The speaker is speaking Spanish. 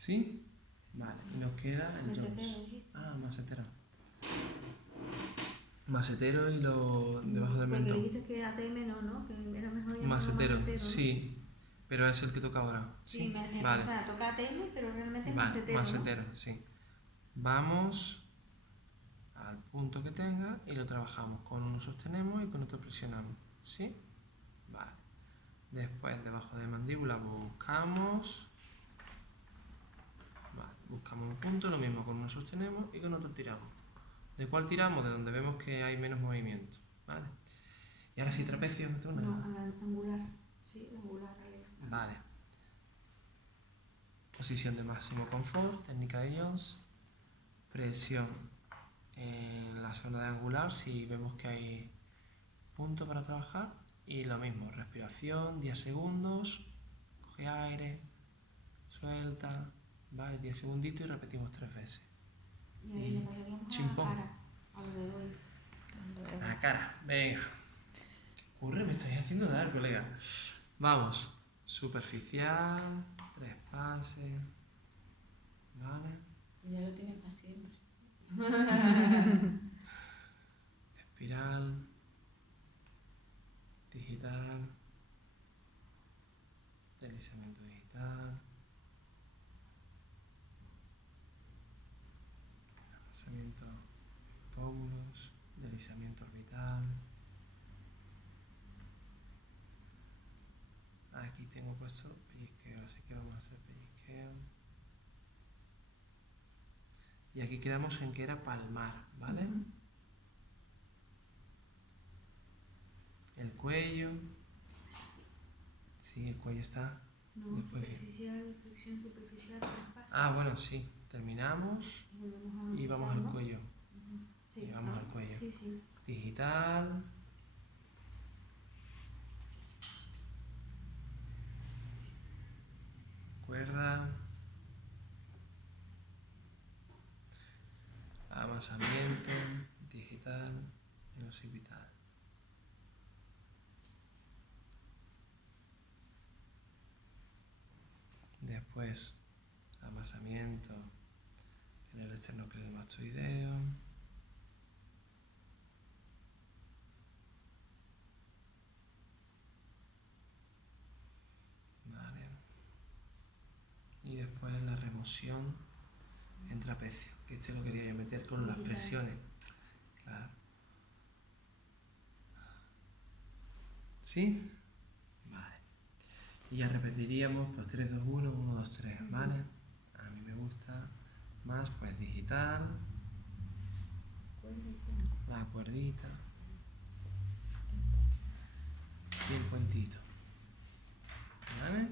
¿Sí? Vale, y nos queda el Masetero, Jones. dijiste. Ah, masetero. Masetero y lo debajo del Porque mentón. dijiste que ATM no, que era mejor llamarlo Masetero, masetero, ¿no? sí. Pero es el que toca ahora. Sí, Vale. o sea, toca ATM, pero realmente es Vale, masetero, masetero, sí. Vamos al punto que tenga y lo trabajamos. Con uno sostenemos y con otro presionamos. ¿Sí? Vale. Después, debajo de mandíbula, buscamos. Vale, buscamos un punto, lo mismo, con uno sostenemos y con otro tiramos. ¿De cuál tiramos? De donde vemos que hay menos movimiento. ¿Vale? Y ahora sí, trapecio. No, a la angular. Sí, la angular. Vale. Posición de máximo confort, técnica de Jones. Presión en la zona de angular si vemos que hay punto para trabajar. Y lo mismo, respiración, 10 segundos. Coge aire, suelta. Vale, 10 segunditos y repetimos 3 veces. Y ahí le pasaríamos chimpón. a la cara, alrededor. La cara, venga. ¿Qué ocurre? Me estáis haciendo dar, colega. Vamos. Superficial, 3 pases. Vale. Ya lo tienes para siempre. Espiral. Digital. Deslizamiento digital. Lanzamiento pómulos. Deslizamiento orbital. Aquí tengo puesto pellizqueo, así que vamos a hacer pellizqueo. Y aquí quedamos en que era palmar, ¿vale? El cuello. Sí, el cuello está. No, después superficial, flexión superficial, 3 pases. Ah, bueno, sí. Terminamos y vamos al cuello. Sí, Y vamos al cuello. Sí, sí. Digital. Cuerda. Amasamiento. Digital. Y occipital. Después, amasamiento en el esternocleidomastoideo. Vale. Y después la remoción en trapecio, que este lo quería yo meter con las presiones. Claro. ¿Sí? Vale. Y ya repetiríamos pues 3, 2, 1, 1, 2, 3, ¿vale? A mí me gusta más pues digital, la cuerdita y el puentito, ¿vale?